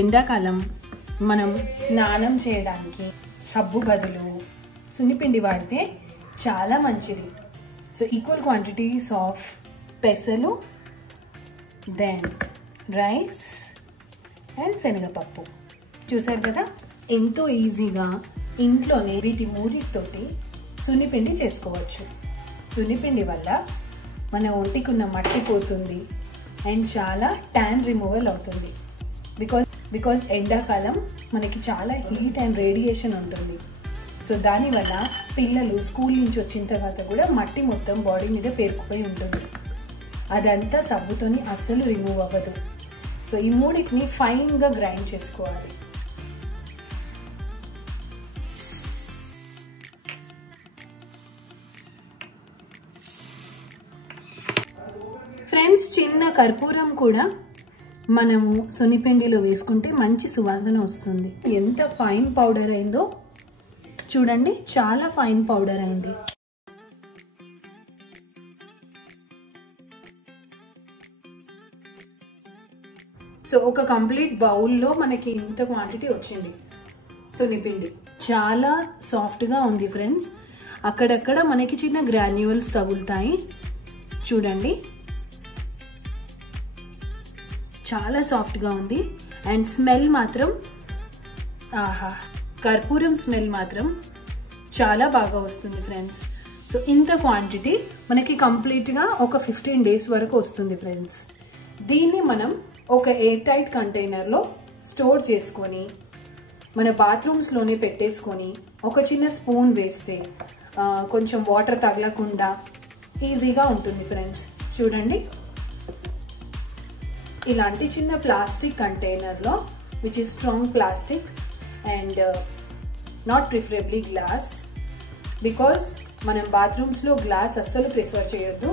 ఎండాకాలం మనం స్నానం చేయడానికి సబ్బు బదులు సున్నిపిండి వాడితే చాలా మంచిది. సో ఈక్వల్ క్వాంటిటీస్ ఆఫ్ పెసలు, దెన్ రైస్ అండ్ శనగపప్పు. చూసారు కదా, ఎంతో ఈజీగా ఇంట్లోనే వీటి మూడితోటి సున్నిపిండి చేసుకోవచ్చు. సున్నిపిండి వల్ల మన ఒంటికి ఉన్న మట్టి పోతుంది అండ్ చాలా ట్యాన్ రిమూవల్ అవుతుంది. బికాజ్ ఎండాకాలం మనకి చాలా హీట్ అండ్ రేడియేషన్ ఉంటుంది. సో దానివల్ల పిల్లలు స్కూల్ నుంచి వచ్చిన తర్వాత కూడా మట్టి మొత్తం బాడీ మీద పేరుకుపోయి ఉంటుంది. అదంతా సబ్బుతోని అస్సలు రిమూవ్ అవ్వదు. సో ఈ మూడింటిని ఫైన్గా గ్రైండ్ చేసుకోవాలి. ఫ్రెండ్స్, చిన్న కర్పూరం కూడా మనము సున్నిపిండిలో వేసుకుంటే మంచి సువాసన వస్తుంది. ఎంత ఫైన్ పౌడర్ అయిందో చూడండి, చాలా ఫైన్ పౌడర్ అయింది. సో ఒక కంప్లీట్ బౌల్లో మనకి ఇంత క్వాంటిటీ వచ్చింది సున్నిపిండి. చాలా సాఫ్ట్గా ఉంది ఫ్రెండ్స్. అక్కడక్కడ మనకి చిన్న గ్రాన్యూల్స్ తగులుతాయి చూడండి. చాలా సాఫ్ట్గా ఉంది అండ్ స్మెల్ మాత్రం ఆహా, కర్పూరం స్మెల్ మాత్రం చాలా బాగా వస్తుంది ఫ్రెండ్స్. సో ఇంత క్వాంటిటీ మనకి కంప్లీట్గా ఒక 15 days వరకు వస్తుంది ఫ్రెండ్స్. దీన్ని మనం ఒక ఎయిర్ టైట్ కంటైనర్లో స్టోర్ చేసుకొని మన బాత్రూమ్స్లోనే పెట్టేసుకొని ఒక చిన్న స్పూన్ వేస్తే కొంచెం వాటర్ తగలకుండా ఈజీగా ఉంటుంది ఫ్రెండ్స్. చూడండి, ఇలాంటి చిన్న ప్లాస్టిక్ కంటైనర్లో, which is strong plastic and not preferably glass, because మనం బాత్రూమ్స్లో గ్లాస్ అస్సలు ప్రిఫర్ చేయొద్దు.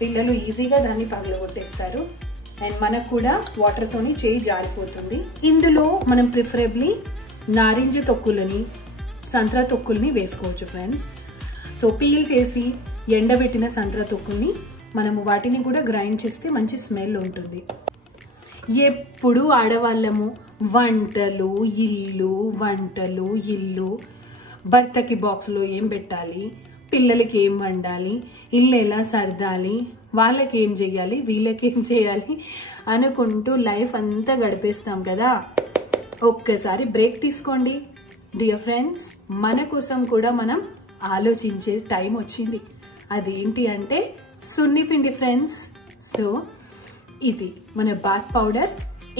పిల్లలు ఈజీగా దాన్ని పగలగొట్టేస్తారు అండ్ మనకు కూడా వాటర్తోని చేయి జారిపోతుంది. ఇందులో మనం ప్రిఫరబుల్లీ నారింజ తొక్కులని, సంత్రా తొక్కుల్ని వేసుకోవచ్చు ఫ్రెండ్స్. సో పీల్ చేసి ఎండబెట్టిన సంత్రా తొక్కుల్ని మనము వాటిని కూడా గ్రైండ్ చేస్తే మంచి స్మెల్ ఉంటుంది. ఎప్పుడు ఆడవాళ్ళము వంటలు ఇల్లు, భర్తకి బాక్స్లో ఏం పెట్టాలి, పిల్లలకి ఏం వండాలి, ఇల్లు ఎలా సర్దాలి, వాళ్ళకి ఏం చేయాలి, వీళ్ళకి ఏం చేయాలి అనుకుంటూ లైఫ్ అంతా గడిపేస్తాం కదా. ఒక్కసారి బ్రేక్ తీసుకోండి డియర్ ఫ్రెండ్స్. మన కోసం కూడా మనం ఆలోచించే టైం వచ్చింది. అదేంటి అంటే సున్నిపిండి ఫ్రెండ్స్. సో ఇది మన బాత్ పౌడర్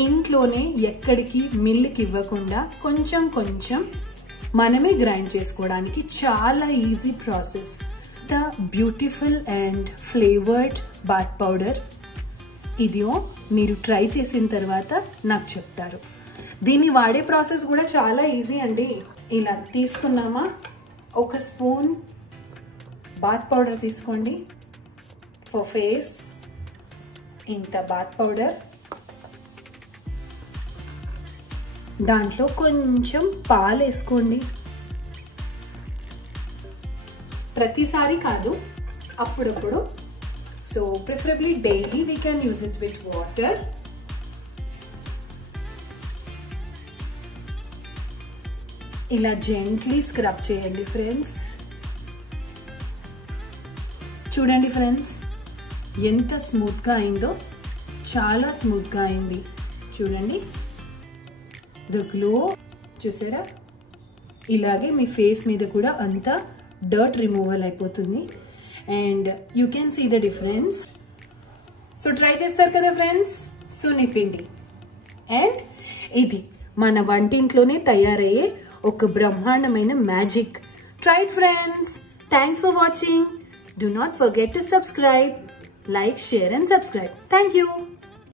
ఇంట్లోనే ఎక్కడికి మిల్లుకి ఇవ్వకుండా కొంచెం కొంచెం మనమే గ్రైండ్ చేసుకోవడానికి చాలా easy process. The beautiful and flavoured bath powder ఇదియో మీరు ట్రై చేసిన తర్వాత నాకు చెప్తారు. దీన్ని వాడే ప్రాసెస్ కూడా చాలా ఈజీ అండి. ఇలా తీసుకున్నామా, ఒక స్పూన్ బాత్ పౌడర్ తీసుకోండి. ఫర్ ఫేస్ ఇంత బాత్ పౌడర్, దాంట్లో కొంచెం పాలు వేసుకోండి. ప్రతిసారి కాదు, అప్పుడప్పుడు. So preferably daily we can use it with water. ఇలా జెంట్లీ స్క్రబ్ చేయండి ఫ్రెండ్స్. చూడండి ఫ్రెండ్స్, ఎంత స్మూత్గా అయిందో, చాలా స్మూత్గా అయింది. చూడండి, ద గ్లో చూసారా. ఇలాగే మీ ఫేస్ మీద కూడా అంతా డర్ట్ రిమూవల్ అయిపోతుంది and you can see the difference. So try చేస్తారు కదా ఫ్రెండ్స్ సున్నిపిండి. అండ్ ఇది మన వంటింట్లోనే తయారయ్యే ఒక బ్రహ్మాండమైన magic. Try it friends. Thanks for watching. Do not forget to subscribe, like, share and subscribe. Thank you.